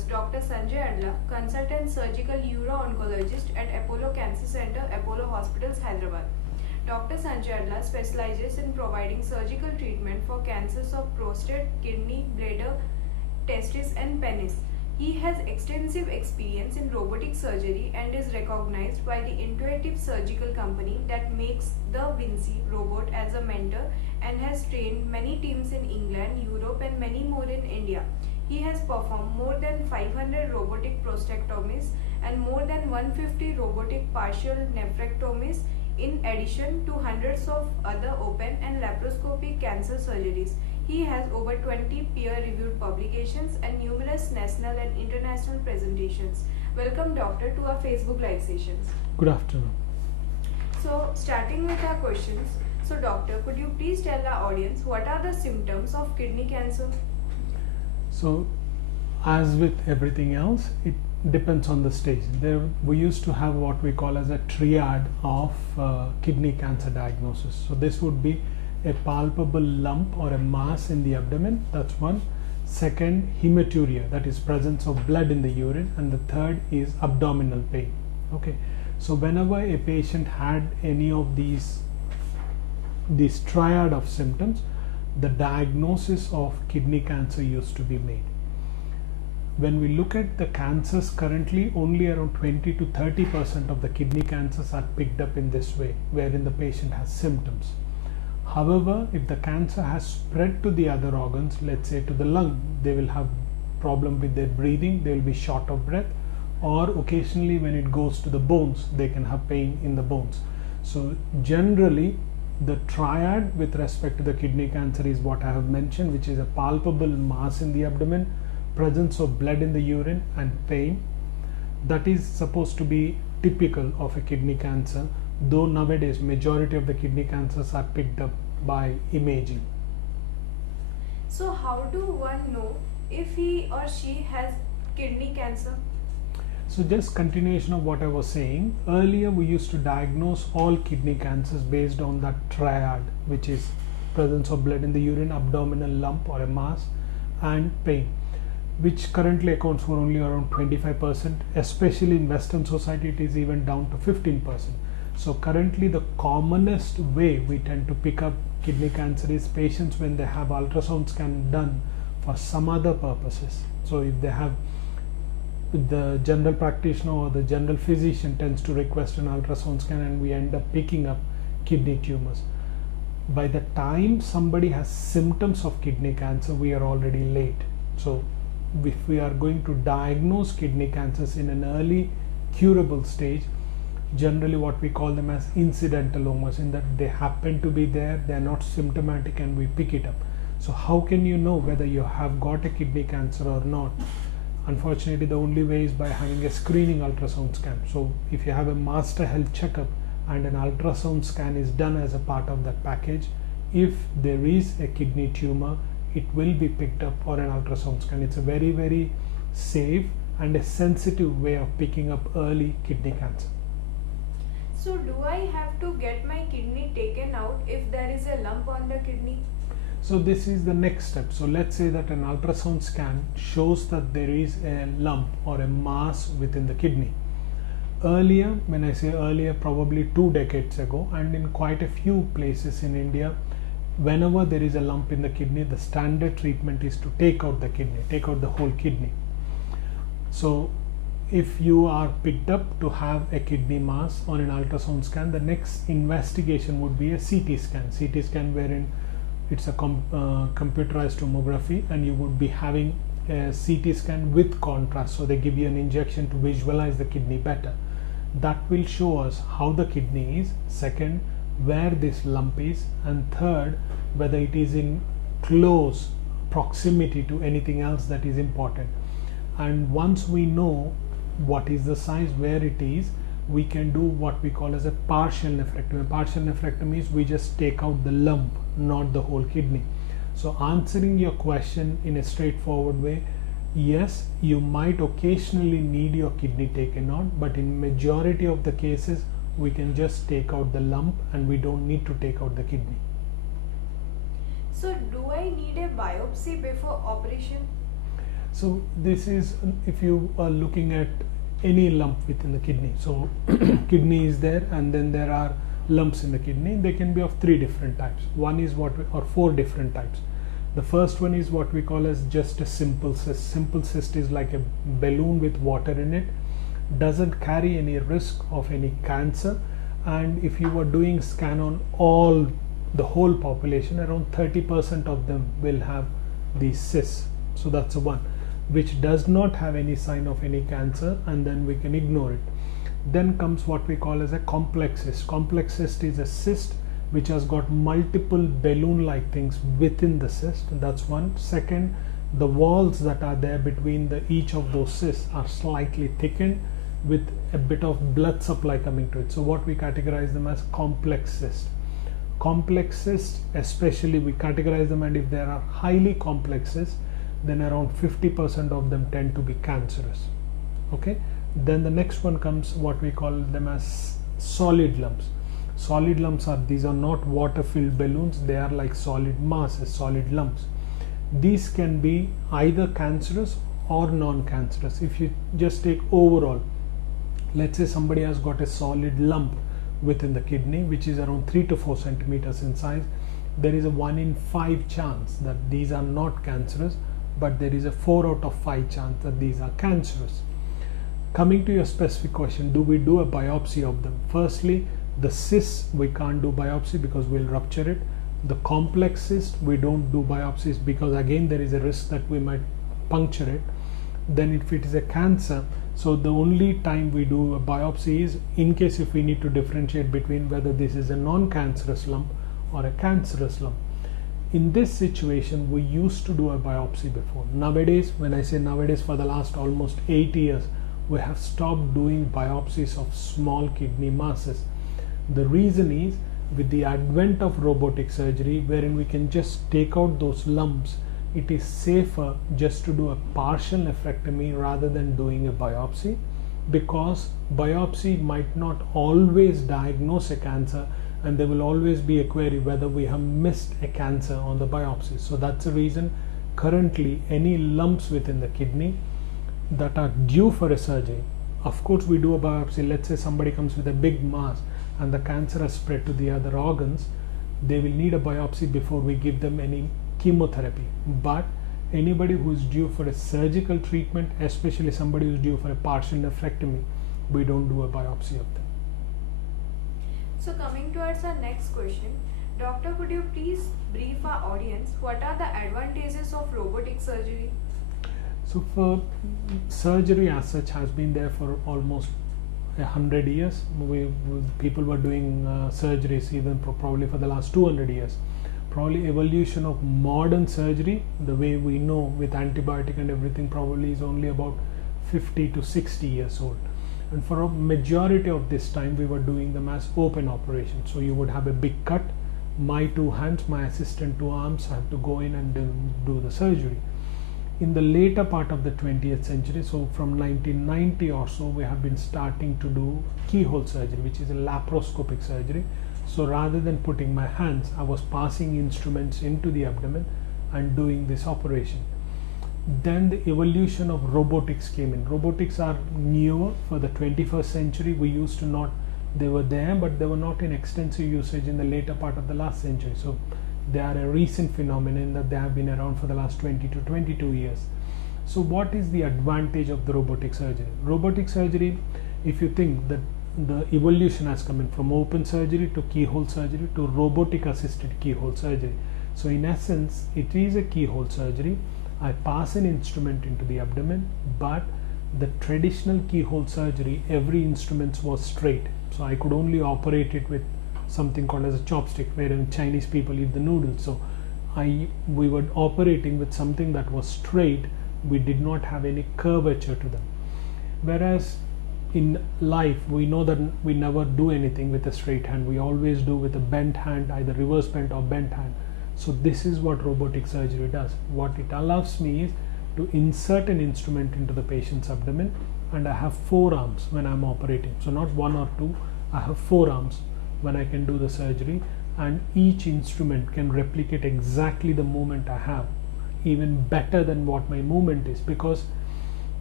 us Dr. Sanjai Addla, consultant surgical uro-oncologist at Apollo Cancer Center, Apollo Hospitals, Hyderabad. Dr. Sanjai Addla specializes in providing surgical treatment for cancers of prostate, kidney, bladder, testis and penis. He has extensive experience in robotic surgery and is recognized by the Intuitive Surgical company that makes the Vinci robot as a mentor and has trained many teams in England, Europe and many more in India. He has performed more than 500 robotic prostatectomies and more than 150 robotic partial nephrectomies in addition to hundreds of other open and laparoscopic cancer surgeries. He has over 20 peer-reviewed publications and numerous national and international presentations. Welcome, Doctor, to our Facebook Live sessions. Good afternoon. So, starting with our questions. So, Doctor, could you please tell our audience what are the symptoms of kidney cancer? So, as with everything else, it depends on the stage. We used to have what we call as a triad of kidney cancer diagnosis. So, this would be a palpable lump or a mass in the abdomen, that's one. Second, hematuria, that is presence of blood in the urine, and the third is abdominal pain. Okay, so whenever a patient had any of these triad of symptoms, the diagnosis of kidney cancer used to be made. When we look at the cancers currently, only around 20 to 30% of the kidney cancers are picked up in this way, wherein the patient has symptoms. However, if the cancer has spread to the other organs, let's say to the lung, they will have problem with their breathing, they will be short of breath, or occasionally when it goes to the bones, they can have pain in the bones. So generally, the triad with respect to the kidney cancer is what I have mentioned, which is a palpable mass in the abdomen, presence of blood in the urine and pain. That is supposed to be typical of a kidney cancer, though nowadays majority of the kidney cancers are picked up by imaging. So how do one know if he or she has kidney cancer? So just continuation of what I was saying, earlier we used to diagnose all kidney cancers based on that triad, which is presence of blood in the urine, abdominal lump or a mass and pain, which currently accounts for only around 25%, especially in Western society it is even down to 15%. So currently the commonest way we tend to pick up kidney cancer is patients when they have ultrasound scan done for some other purposes. So if they have, the general practitioner or the general physician tends to request an ultrasound scan and we end up picking up kidney tumors. By the time somebody has symptoms of kidney cancer, we are already late. So if we are going to diagnose kidney cancers in an early curable stage, generally what we call them as incidentalomas, in that they happen to be there, they are not symptomatic and we pick it up. So how can you know whether you have got a kidney cancer or not? Unfortunately, the only way is by having a screening ultrasound scan. So if you have a master health checkup and an ultrasound scan is done as a part of that package, if there is a kidney tumor, it will be picked up on an ultrasound scan. It's a very, very safe and a sensitive way of picking up early kidney cancer. So do I have to get my kidney taken out if there is a lump on the kidney? So this is the next step. So let's say that an ultrasound scan shows that there is a lump or a mass within the kidney. Earlier, when I say earlier, probably 2 decades ago, and in quite a few places in India, whenever there is a lump in the kidney, the standard treatment is to take out the kidney, take out the whole kidney. So if you are picked up to have a kidney mass on an ultrasound scan, the next investigation would be a CT scan. CT scan wherein it's a computerized tomography and you would be having a CT scan with contrast. So they give you an injection to visualize the kidney better. That will show us how the kidney is. Second, where this lump is. And third, whether it is in close proximity to anything else that is important. And once we know what is the size, where it is, we can do what we call as a partial nephrectomy. Partial nephrectomy is we just take out the lump, not the whole kidney. So answering your question in a straightforward way, yes, you might occasionally need your kidney taken out, but in majority of the cases we can just take out the lump and we don't need to take out the kidney. So do I need a biopsy before operation? So this is if you are looking at any lump within the kidney. So kidney is there, and then there are lumps in the kidney. They can be of 3 different types. One is or 4 different types. The first one is what we call as just a simple cyst. Simple cyst is like a balloon with water in it, doesn't carry any risk of any cancer, and if you were doing scan on the whole population, around 30% of them will have these cysts. So that's the one which does not have any sign of any cancer, and then we can ignore it. Then comes what we call as a complex cyst. Complex cyst is a cyst which has got multiple balloon-like things within the cyst. That's one. Second, the walls that are there between each of those cysts are slightly thickened with a bit of blood supply coming to it. So what we categorize them as complex cyst. Complex cysts, especially we categorize them, and if there are highly complex cysts, then around 50% of them tend to be cancerous. Okay. Then the next one comes what we call them as solid lumps. Solid lumps these are not water filled balloons, they are like solid masses, solid lumps. These can be either cancerous or non-cancerous. If you just take overall, let's say somebody has got a solid lump within the kidney which is around 3 to 4 centimeters in size, there is a 1 in 5 chance that these are not cancerous, but there is a 4 out of 5 chance that these are cancerous. Coming to your specific question, do we do a biopsy of them? Firstly, the cysts we can't do biopsy because we'll rupture it. The complex cyst we don't do biopsies because again there is a risk that we might puncture it. Then if it is a cancer, so the only time we do a biopsy is in case if we need to differentiate between whether this is a non-cancerous lump or a cancerous lump. In this situation, we used to do a biopsy before. Nowadays, when I say nowadays, for the last almost 8 years, we have stopped doing biopsies of small kidney masses. The reason is with the advent of robotic surgery, wherein we can just take out those lumps, it is safer just to do a partial nephrectomy rather than doing a biopsy, because biopsy might not always diagnose a cancer, and there will always be a query whether we have missed a cancer on the biopsy. So that's the reason currently any lumps within the kidney that are due for a surgery, of course we do a biopsy. Let's say somebody comes with a big mass and the cancer has spread to the other organs, they will need a biopsy before we give them any chemotherapy. But anybody who is due for a surgical treatment, especially somebody who is due for a partial nephrectomy, we don't do a biopsy of them. So coming towards our next question, doctor, could you please brief our audience what are the advantages of robotic surgery? So for surgery as such has been there for almost 100 years. People were doing surgeries even probably for the last 200 years. Probably evolution of modern surgery, the way we know with antibiotic and everything, probably is only about 50 to 60 years old. And for a majority of this time we were doing them as open operations. So you would have a big cut, my 2 hands, my assistant 2 arms have to go in and do the surgery. In the later part of the 20th century, so from 1990 or so, we have been starting to do keyhole surgery, which is a laparoscopic surgery. So rather than putting my hands, I was passing instruments into the abdomen and doing this operation. Then the evolution of robotics came in. Robotics are newer for the 21st century. We used to not, they were there, but they were not in extensive usage in the later part of the last century. So they are a recent phenomenon that they have been around for the last 20 to 22 years. So what is the advantage of the robotic surgery? Robotic surgery, if you think that the evolution has come in from open surgery to keyhole surgery to robotic assisted keyhole surgery. So in essence, it is a keyhole surgery. I pass an instrument into the abdomen, but the traditional keyhole surgery, every instrument was straight. So I could only operate it with something called as a chopstick, wherein Chinese people eat the noodles. So we were operating with something that was straight. We did not have any curvature to them. Whereas in life, we know that we never do anything with a straight hand. We always do with a bent hand, either reverse bent or bent hand. So this is what robotic surgery does. What it allows me is to insert an instrument into the patient's abdomen, and I have 4 arms when I'm operating. So not 1 or 2, I have 4 arms when I can do the surgery, and each instrument can replicate exactly the movement I have even better than what my movement is, because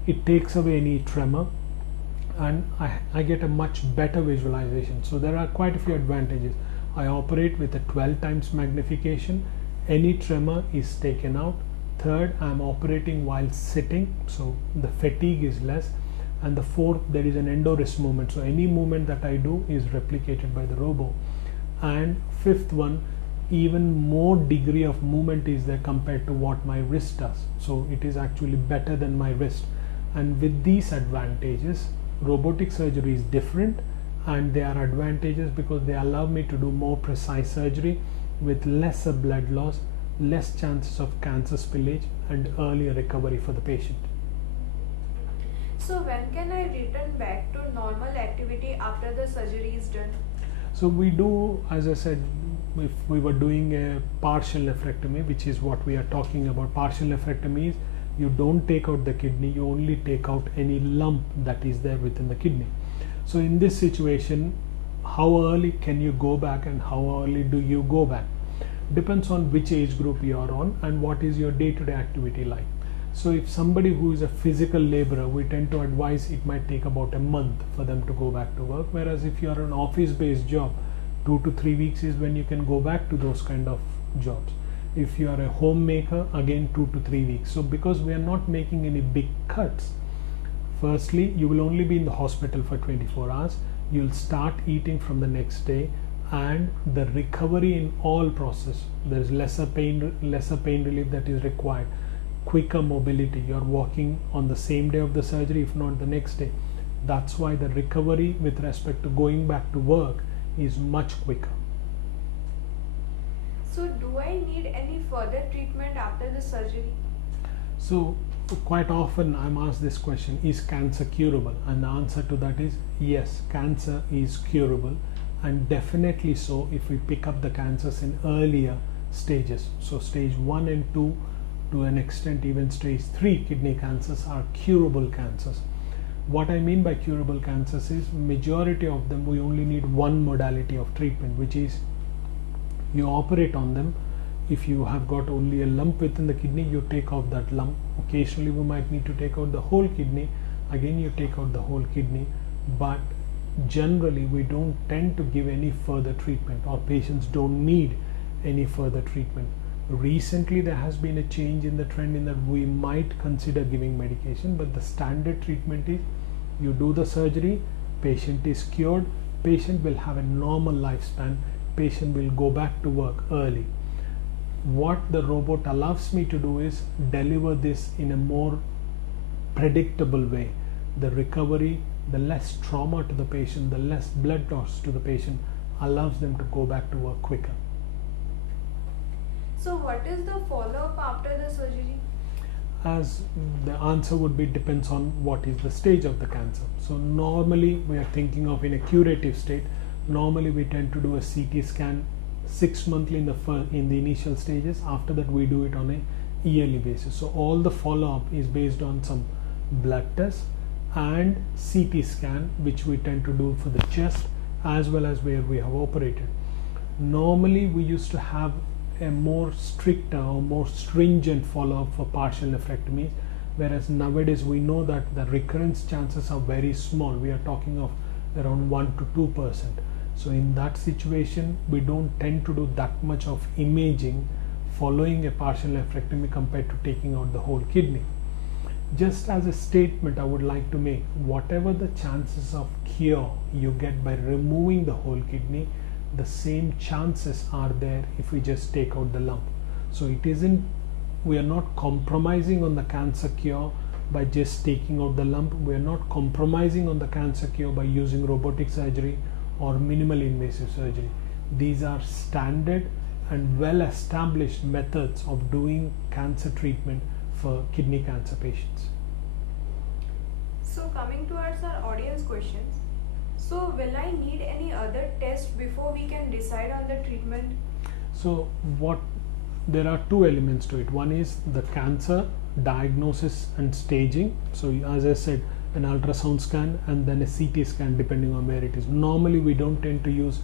it takes away any tremor and I get a much better visualization. So there are quite a few advantages. I operate with a 12 times magnification. Any tremor is taken out. Third, I am operating while sitting, so the fatigue is less. And the fourth, there is an endorist movement, so any movement that I do is replicated by the robo. And fifth one, even more degree of movement is there compared to what my wrist does, so it is actually better than my wrist. And with these advantages, robotic surgery is different, and they are advantages because they allow me to do more precise surgery with lesser blood loss, less chances of cancer spillage, and earlier recovery for the patient. So when can I return back to normal activity after the surgery is done? So we do, as I said, if we were doing a partial nephrectomy, which is what we are talking about. Partial nephrectomy is you don't take out the kidney, you only take out any lump that is there within the kidney. So in this situation, how early can you go back and how early do you go back? Depends on which age group you are on and what is your day-to-day activity like. So if somebody who is a physical laborer, we tend to advise it might take about a month for them to go back to work, whereas if you are an office-based job, 2 to 3 weeks is when you can go back to those kind of jobs. If you are a homemaker, again 2 to 3 weeks. So because we are not making any big cuts, firstly you will only be in the hospital for 24 hours, you will start eating from the next day, and the recovery in all process, there is lesser pain relief that is required, quicker mobility, you are walking on the same day of the surgery if not the next day. That's why the recovery with respect to going back to work is much quicker. So do I need any further treatment after the surgery? So quite often I'm asked this question, is cancer curable? And the answer to that is yes, cancer is curable, and definitely so if we pick up the cancers in earlier stages. So stage 1 and 2, to an extent even stage 3 kidney cancers are curable cancers. What I mean by curable cancers is majority of them we only need one modality of treatment, which is you operate on them. If you have got only a lump within the kidney, you take out that lump. Occasionally we might need to take out the whole kidney, again you take out the whole kidney, but generally we don't tend to give any further treatment, or patients don't need any further treatment. Recently there has been a change in the trend in that we might consider giving medication, but the standard treatment is you do the surgery, patient is cured, patient will have a normal lifespan, patient will go back to work early. What the robot allows me to do is deliver this in a more predictable way. The recovery, the less trauma to the patient, the less blood loss to the patient allows them to go back to work quicker. So what is the follow-up after the surgery? As the answer would be depends on what is the stage of the cancer. So normally we are thinking of in a curative state. Normally we tend to do a CT scan 6 monthly in the initial stages. After that we do it on a yearly basis. So all the follow-up is based on some blood tests and CT scan, which we tend to do for the chest as well as where we have operated. Normally we used to have a more stricter or more stringent follow-up for partial nephrectomies, whereas nowadays we know that the recurrence chances are very small. We are talking of around 1 to 2%. So in that situation we don't tend to do that much of imaging following a partial nephrectomy compared to taking out the whole kidney. Just as a statement I would like to make, whatever the chances of cure you get by removing the whole kidney, the same chances are there if we just take out the lump. So it isn't, we are not compromising on the cancer cure by just taking out the lump. We are not compromising on the cancer cure by using robotic surgery or minimally invasive surgery. These are standard and well established methods of doing cancer treatment for kidney cancer patients. So coming towards our audience questions, so will I need any other test before we can decide on the treatment? So there are two elements to it. One is the cancer diagnosis and staging. So as I said, an ultrasound scan and then a CT scan depending on where it is. Normally we don't tend to use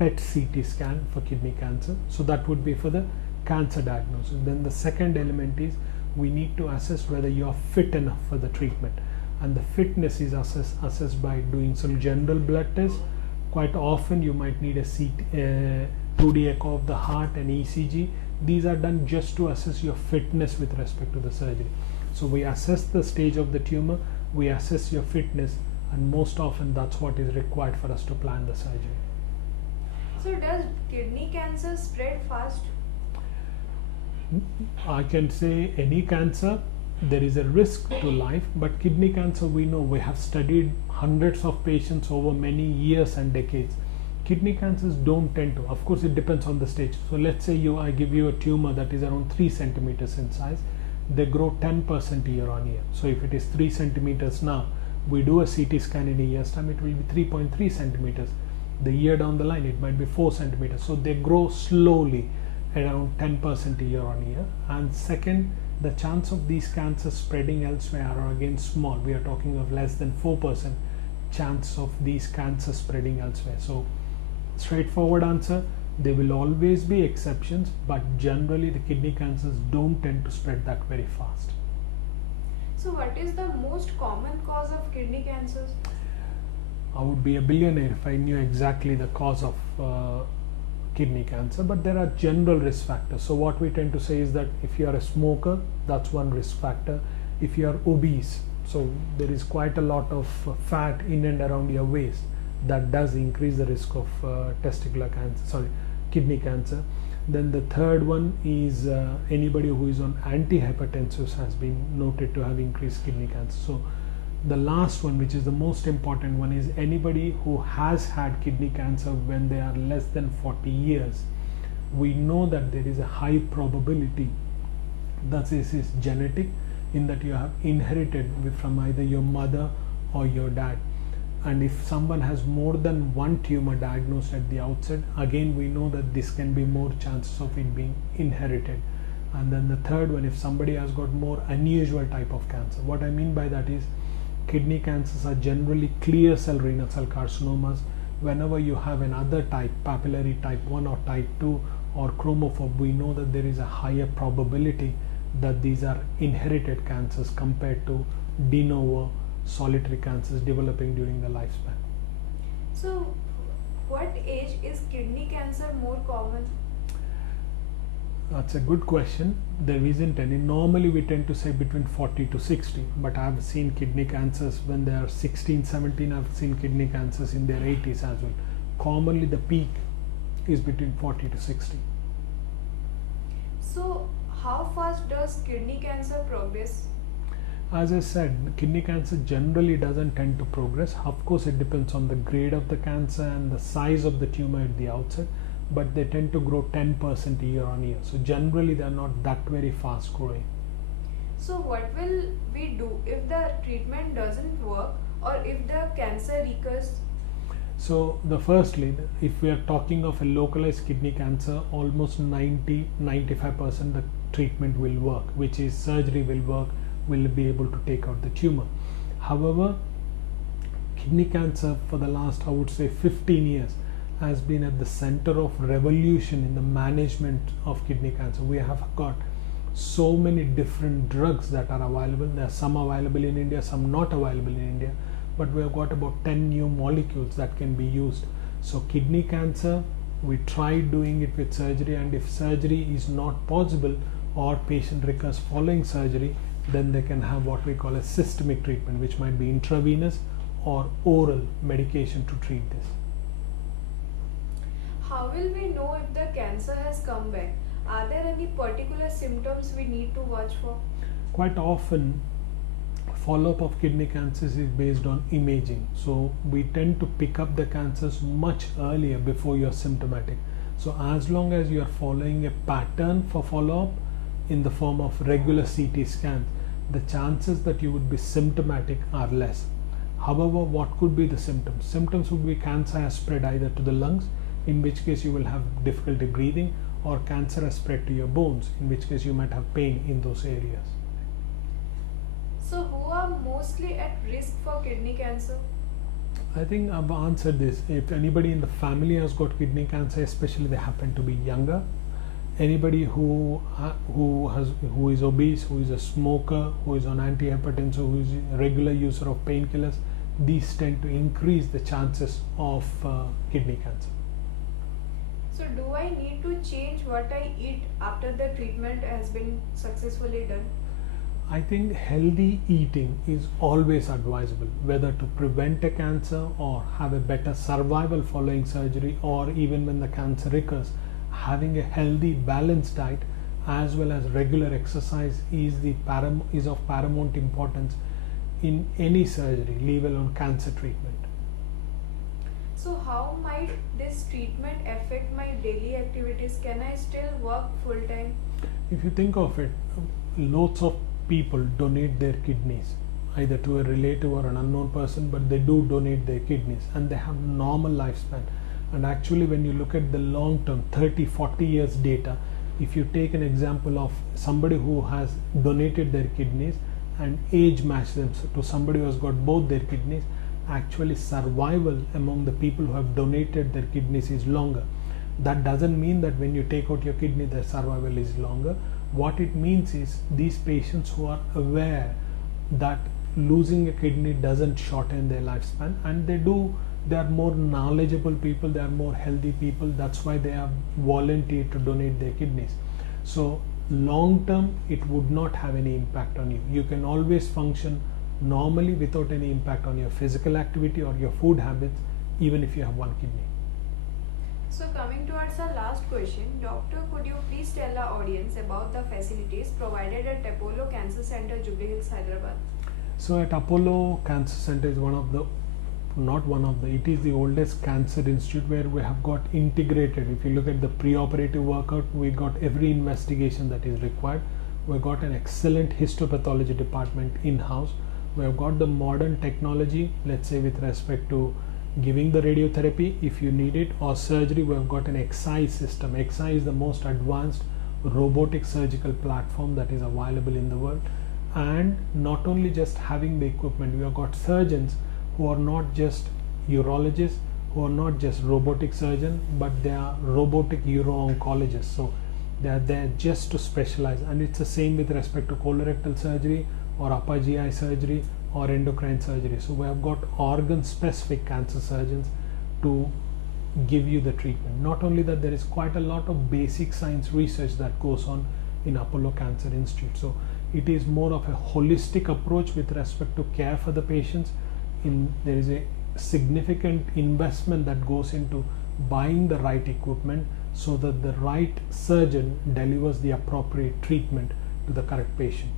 PET CT scan for kidney cancer. So that would be for the cancer diagnosis. Then the second element is we need to assess whether you are fit enough for the treatment, and the fitness is assessed by doing some general blood tests. Quite often you might need a 2D echo of the heart and ECG. These are done just to assess your fitness with respect to the surgery. So we assess the stage of the tumor, we assess your fitness, and most often that's what is required for us to plan the surgery. So does kidney cancer spread fast? I can say any cancer, there is a risk to life, but kidney cancer, we know, we have studied hundreds of patients over many years and decades. Kidney cancers don't tend to, of course it depends on the stage. So let's say I give you a tumor that is around 3 centimeters in size, they grow 10% year on year. So if it is 3 centimeters now, we do a CT scan in a year's time, it will be 3.3 centimeters. The year down the line, it might be 4 centimeters. So they grow slowly, around 10% year on year. And second, the chance of these cancers spreading elsewhere are again small. We are talking of less than 4% chance of these cancers spreading elsewhere. So straightforward answer, there will always be exceptions, but generally the kidney cancers don't tend to spread that very fast. So what is the most common cause of kidney cancers? I would be a billionaire if I knew exactly the cause of kidney cancer, but there are general risk factors. So what we tend to say is that if you are a smoker, that's one risk factor. If you are obese, so there is quite a lot of fat in and around your waist, that does increase the risk of kidney cancer. Then the third one is anybody who is on antihypertensives has been noted to have increased kidney cancer. So the last one, which is the most important one, is anybody who has had kidney cancer when they are less than 40 years. We know that there is a high probability that this is genetic, in that you have inherited from either your mother or your dad. And if someone has more than one tumor diagnosed at the outset, again we know that this can be more chances of it being inherited. And then the third one, if somebody has got more unusual type of cancer. What I mean by that is kidney cancers are generally clear cell renal cell carcinomas. Whenever you have another type, papillary type 1 or type 2 or chromophobe, we know that there is a higher probability that these are inherited cancers compared to de novo solitary cancers developing during the lifespan. So what age is kidney cancer more common? That's a good question. There isn't any. Normally we tend to say between 40 to 60, but I've seen kidney cancers when they are 16, 17. I've seen kidney cancers in their 80s as well. Commonly the peak is between 40 to 60. So how fast does kidney cancer progress? As I said, kidney cancer generally doesn't tend to progress. Of course, it depends on the grade of the cancer and the size of the tumor at the outset, but they tend to grow 10% year on year. So generally, they are not that very fast growing. So what will we do if the treatment doesn't work or if the cancer recurs? So firstly, if we are talking of a localized kidney cancer, almost 90-95% the treatment will work, which is surgery will work, will be able to take out the tumor. However, kidney cancer for the last, I would say, 15 years has been at the center of revolution in the management of kidney cancer. We have got so many different drugs that are available. There are some available in India, some not available in India, but we have got about 10 new molecules that can be used. So kidney cancer, we tried doing it with surgery, and if surgery is not possible or patient recurs following surgery, then they can have what we call a systemic treatment, which might be intravenous or oral medication to treat this. How will we know if the cancer has come back? Are there any particular symptoms we need to watch for? Quite often, follow-up of kidney cancers is based on imaging. So we tend to pick up the cancers much earlier before you're symptomatic. So as long as you are following a pattern for follow-up in the form of regular CT scans, the chances that you would be symptomatic are less. However, what could be the symptoms? Symptoms would be cancer has spread either to the lungs, in which case you will have difficulty breathing, or cancer has spread to your bones, in which case you might have pain in those areas. So who are mostly at risk for kidney cancer? I think I've answered this. If anybody in the family has got kidney cancer, especially they happen to be younger, Anybody who is obese, who is a smoker, who is on antihypertensive, who is a regular user of painkillers, these tend to increase the chances of kidney cancer. So do I need to change what I eat after the treatment has been successfully done? I think healthy eating is always advisable, whether to prevent a cancer or have a better survival following surgery, or even when the cancer recurs. Having a healthy, balanced diet as well as regular exercise is of paramount importance in any surgery, leave alone cancer treatment. So how might this treatment affect my daily activities? Can I still work full time? If you think of it, lots of people donate their kidneys either to a relative or an unknown person, but they do donate their kidneys and they have normal lifespan. And actually, when you look at the long term 30-40 years data, if you take an example of somebody who has donated their kidneys and age match them to somebody who has got both their kidneys, actually survival among the people who have donated their kidneys is longer. That doesn't mean that when you take out your kidney the survival is longer. What it means is these patients who are aware that losing a kidney doesn't shorten their lifespan, and they are more knowledgeable people, they are more healthy people. That's why they have volunteered to donate their kidneys. So long term it would not have any impact on you. You can always function normally without any impact on your physical activity or your food habits, even if you have one kidney. So coming towards our last question, Doctor, could you please tell our audience about the facilities provided at Apollo Cancer Center, Jubilee Hills, Hyderabad? So at Apollo Cancer Center is it is the oldest cancer institute where we have got integrated. If you look at the pre-operative workout, we got every investigation that is required. We got an excellent histopathology department in-house. We have got the modern technology, let's say with respect to giving the radiotherapy if you need it, or surgery. We have got an XI system. XI is the most advanced robotic surgical platform that is available in the world. And not only just having the equipment, we have got surgeons who are not just urologists, who are not just robotic surgeons, but they are robotic uro-oncologists. So they are there just to specialize, and it's the same with respect to colorectal surgery or upper GI surgery or endocrine surgery. So we have got organ specific cancer surgeons to give you the treatment. Not only that, there is quite a lot of basic science research that goes on in Apollo Cancer Institute. So it is more of a holistic approach with respect to care for the patients. There is a significant investment that goes into buying the right equipment so that the right surgeon delivers the appropriate treatment to the correct patient.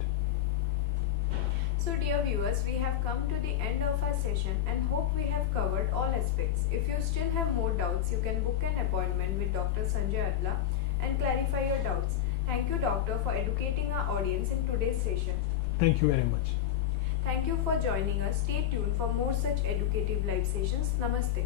So dear viewers, we have come to the end of our session and hope we have covered all aspects. If you still have more doubts, you can book an appointment with Dr. Sanjai Addla and clarify your doubts. Thank you, Doctor, for educating our audience in today's session. Thank you very much. Thank you for joining us. Stay tuned for more such educative live sessions. Namaste.